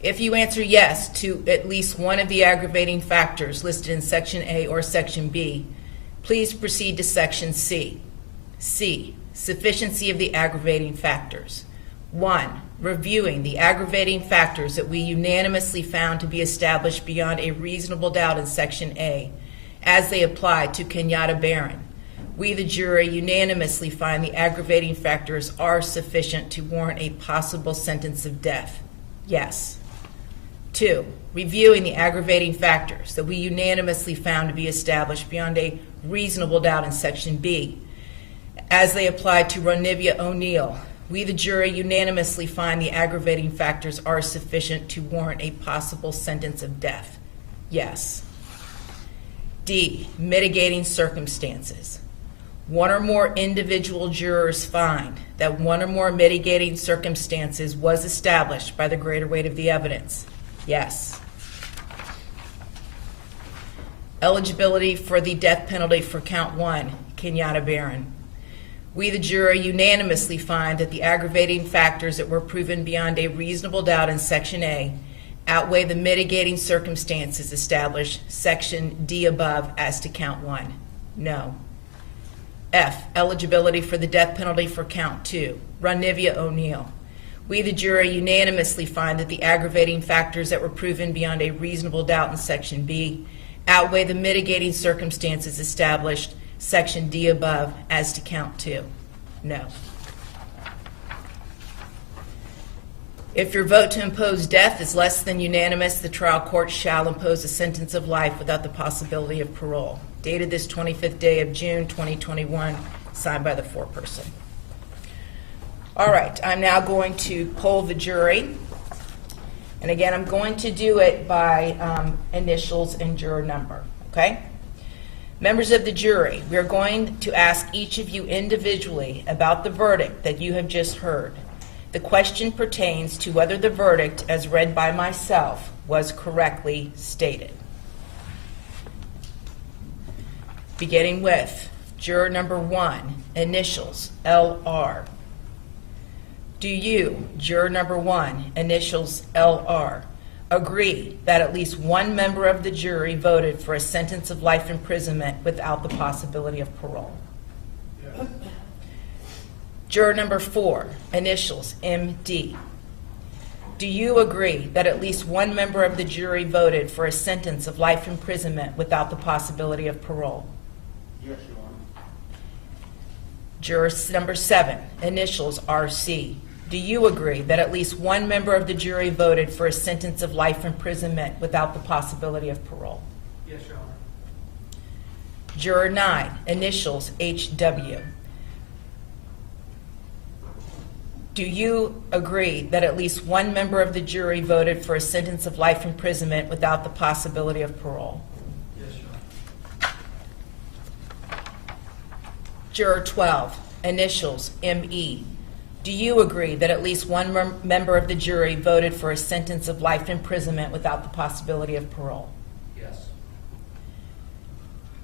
If you answer yes to at least one of the aggravating factors listed in Section A or Section B, please proceed to Section C. C, sufficiency of the aggravating factors. 1, reviewing the aggravating factors that we unanimously found to be established beyond a reasonable doubt in Section A, as they apply to Kenyatta Barron. We, the jury, unanimously find the aggravating factors are sufficient to warrant a possible sentence of death. Yes. 2, reviewing the aggravating factors that we unanimously found to be established beyond a reasonable doubt in Section B, as they apply to Ronivia O'Neill. We, the jury, unanimously find the aggravating factors are sufficient to warrant a possible sentence of death. Yes. D, mitigating circumstances. One or more individual jurors find that one or more mitigating circumstances was established by the greater weight of the evidence. Yes. Eligibility for the death penalty for count 1, Kenyatta Barron. We, the jury, unanimously find that the aggravating factors that were proven beyond a reasonable doubt in Section A outweigh the mitigating circumstances established Section D above as to count 1. No. F, eligibility for the death penalty for count 2, Ronivia O'Neill. We, the jury, unanimously find that the aggravating factors that were proven beyond a reasonable doubt in Section B outweigh the mitigating circumstances established Section D above as to count 2. No. If your vote to impose death is less than unanimous, the trial court shall impose a sentence of life without the possibility of parole. Dated this 25th day of June, 2021, signed by the foreperson. All right, I'm now going to poll the jury. And again, I'm going to do it by initials and juror number, okay? Members of the jury, we are going to ask each of you individually about the verdict that you have just heard. The question pertains to whether the verdict, as read by myself, was correctly stated. Beginning with juror number 1, initials LR. Do you, juror number 1, initials LR, agree that at least one member of the jury voted for a sentence of life imprisonment without the possibility of parole? Yes. Juror number 4, initials MD. Do you agree that at least one member of the jury voted for a sentence of life imprisonment without the possibility of parole? Yes, Your Honor. Juror number 7, initials RC. Do you agree that at least one member of the jury voted for a sentence of life imprisonment without the possibility of parole? Yes, Your Honor. Juror 9, initials HW. Do you agree that at least one member of the jury voted for a sentence of life imprisonment without the possibility of parole? Yes, Your Honor. Juror 12, initials ME. Do you agree that at least one member of the jury voted for a sentence of life imprisonment without the possibility of parole? Yes.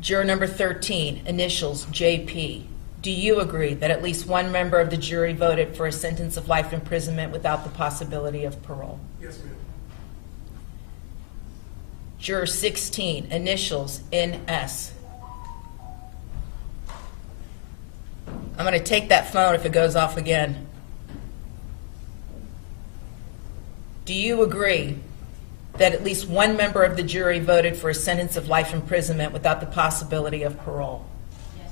Juror number 13, initials JP. Do you agree that at least one member of the jury voted for a sentence of life imprisonment without the possibility of parole? Yes, ma'am. Juror 16, initials NS. I'm going to take that phone if it goes off again. Do you agree that at least one member of the jury voted for a sentence of life imprisonment without the possibility of parole? Yes,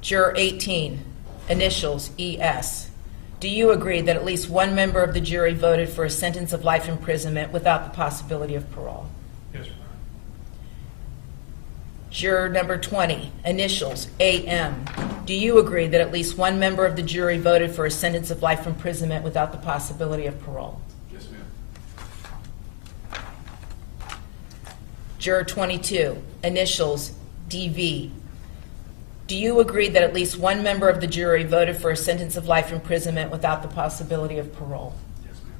Juror Your Honor. 18, initials ES. Do you agree that at least one member of the jury voted for a sentence of life imprisonment without the possibility of parole? Yes, Your Honor. Juror number 20, initials AM. Do you agree that at least one member of the jury voted for a sentence of life imprisonment without the possibility of parole? Yes, ma'am. Juror 22, initials DV. Do you agree that at least one member of the jury voted for a sentence of life imprisonment without the possibility of parole? Yes, ma'am.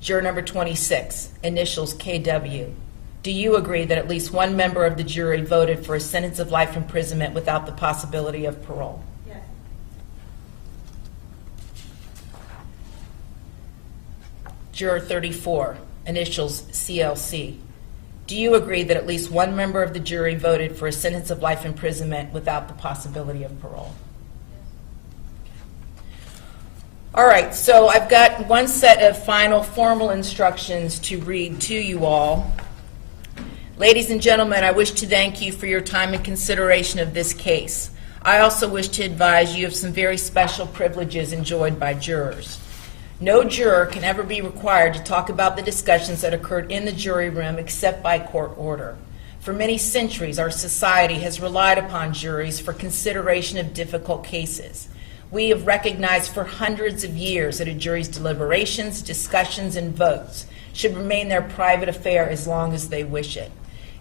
Juror number 26, initials KW. Do you agree that at least one member of the jury voted for a sentence of life imprisonment without the possibility of parole? Yes. Juror 34, initials CLC. Do you agree that at least one member of the jury voted for a sentence of life imprisonment without the possibility of parole? All right, so I've got one set of final formal instructions to read to you all. Ladies and gentlemen, I wish to thank you for your time and consideration of this case. I also wish to advise you of some very special privileges enjoyed by jurors. No juror can ever be required to talk about the discussions that occurred in the jury room except by court order. For many centuries, our society has relied upon juries for consideration of difficult cases. We have recognized for hundreds of years that a jury's deliberations, discussions, and votes should remain their private affair as long as they wish it.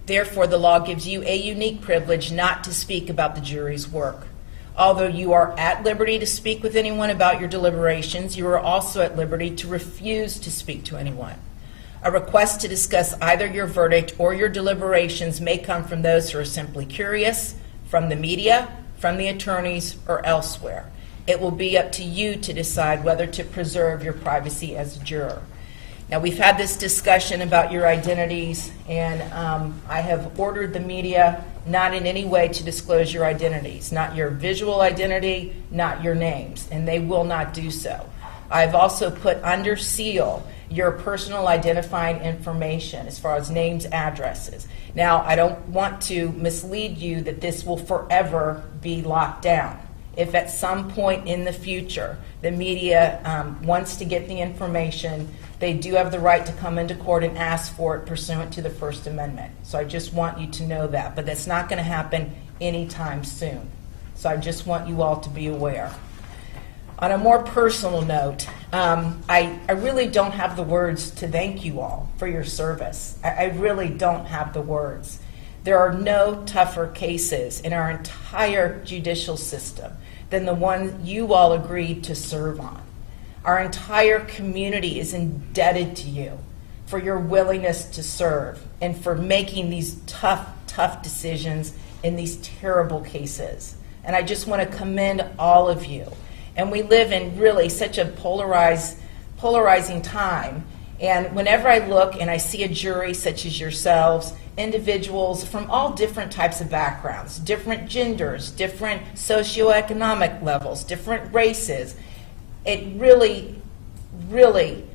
Therefore, the law gives you a unique privilege not to speak about the jury's work. Although you are at liberty to speak with anyone about your deliberations, you are also at liberty to refuse to speak to anyone. A request to discuss either your verdict or your deliberations may come from those who are simply curious, from the media, from the attorneys, or elsewhere. It will be up to you to decide whether to preserve your privacy as a juror. Now, we've had this discussion about your identities, and I have ordered the media not in any way to disclose your identities, not your visual identity, not your names, and they will not do so. I've also put under seal your personal identifying information as far as names, addresses. Now, I don't want to mislead you that this will forever be locked down. If at some point in the future the media wants to get the information, they do have the right to come into court and ask for it pursuant to the First Amendment. So I just want you to know that. But that's not going to happen anytime soon. So I just want you all to be aware. On a more personal note, I really don't have the words to thank you all for your service. I really don't have the words. There are no tougher cases in our entire judicial system than the one you all agreed to serve on. Our entire community is indebted to you for your willingness to serve and for making these tough decisions in these terrible cases. And I just want to commend all of you. And we live in really such a polarizing time. And whenever I look and I see a jury such as yourselves, individuals from all different types of backgrounds, different genders, different socioeconomic levels, different races, it really, really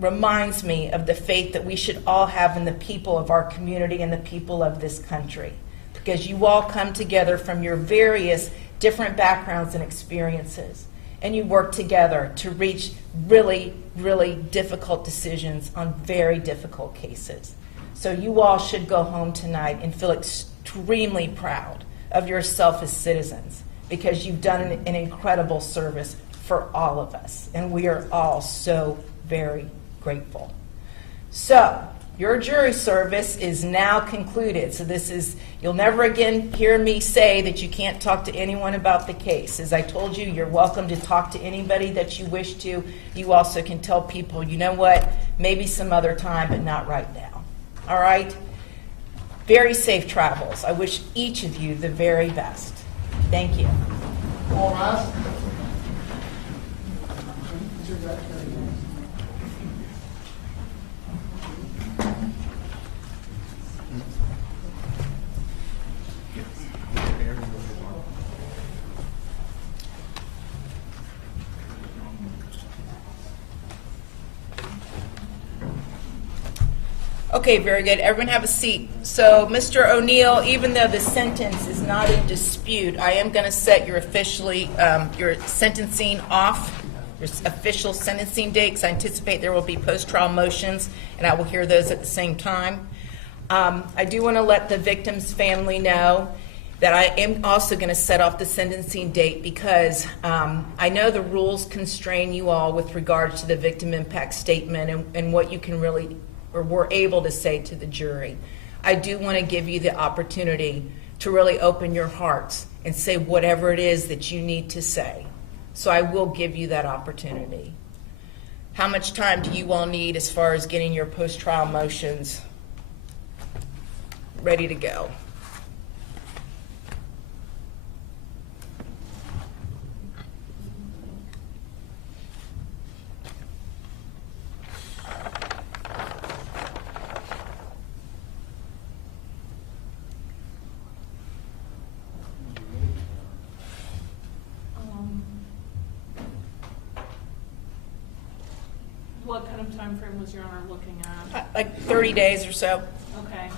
reminds me of the faith that we should all have in the people of our community and the people of this country. Because you all come together from your various different backgrounds and experiences, and you work together to reach really, really difficult decisions on very difficult cases. So you all should go home tonight and feel extremely proud of yourself as citizens, because you've done an incredible service for all of us, and we are all so very grateful. So your jury service is now concluded. So you'll never again hear me say that you can't talk to anyone about the case. As I told you, you're welcome to talk to anybody that you wish to. You also can tell people, you know what, maybe some other time, but not right now. All right? Very safe travels. I wish each of you the very best. Thank you. All rise. Okay, very good. Everyone have a seat. So, Mr. O'Neill, even though the sentence is not in dispute, I am going to set your sentencing off, your official sentencing date, because I anticipate there will be post-trial motions, and I will hear those at the same time. I do want to let the victim's family know that I am also going to set off the sentencing date because I know the rules constrain you all with regards to the victim impact statement and what you can really or were able to say to the jury. I do want to give you the opportunity to really open your hearts and say whatever it is that you need to say. So I will give you that opportunity. How much time do you all need as far as getting your post-trial motions ready to go? what kind of time frame was Your Honor looking at? Like 30 days or so. Okay.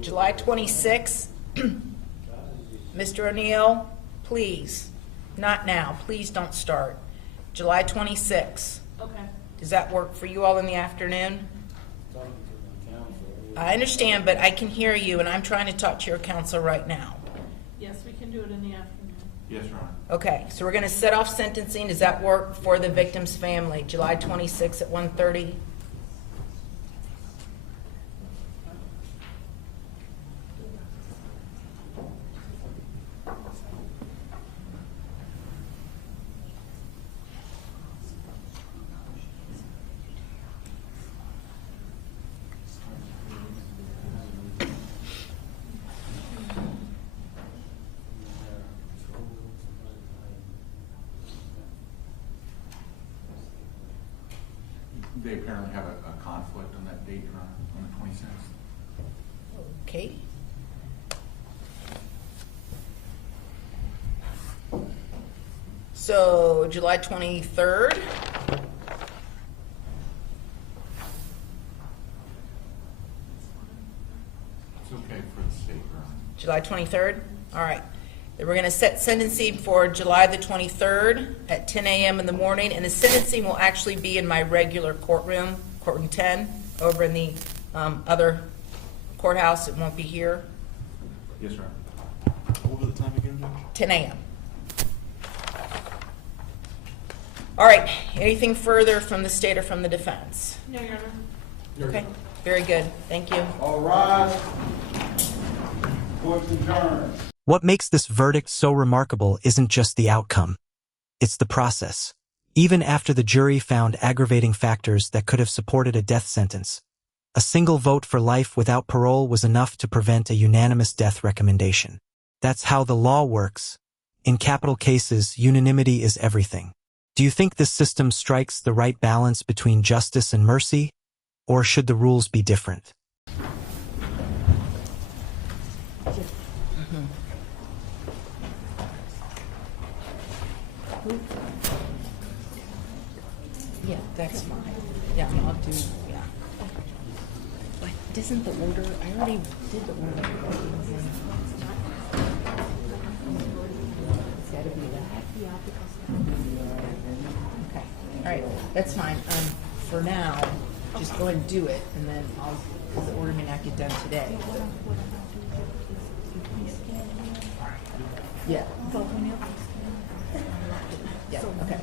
July 26th. Mr. O'Neill, please, not now, please don't start. July 26th. Okay. Does that work for you all in the afternoon? I understand, but I can hear you, and I'm trying to talk to your counsel right now. Yes, we can do it in the afternoon. Yes, Your Honor. Okay, so we're going to set off sentencing. Does that work for the victim's family? July 26th at 1:30? They apparently have a conflict on that date, Your Honor, on the 26th. Okay. So, July 23rd? It's okay for the state, Your Honor. July 23rd? All right. Then we're going to set sentencing for July the 23rd at 10 a.m. in the morning, and the sentencing will actually be in my regular courtroom, courtroom 10, over in the other courthouse. It won't be here. Yes, Your Honor. What was the time again, Judge? 10 a.m. All right. Anything further from the state or from the defense? No, Your Honor. Okay. Very good. Thank you. All rise. Court's adjourned. What makes this verdict so remarkable isn't just the outcome. It's the process. Even after the jury found aggravating factors that could have supported a death sentence, a single vote for life without parole was enough to prevent a unanimous death recommendation. That's how the law works. In capital cases, unanimity is everything. Do you think this system strikes the right balance between justice and mercy? Or should the rules be different? Yeah, that's fine. Yeah, I'll do, yeah. But isn't the order, I already did the order. It's gotta be that. Okay, all right, that's fine. For now, just go ahead and do it, and then I'll, because the order may not get done today. Yeah. Yeah, okay. Okay.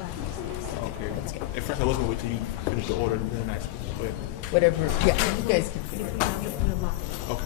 That's good. At first, I was going to wait till you finish the order and then ask. Go ahead. Whatever, yeah, you guys can figure it out. Okay.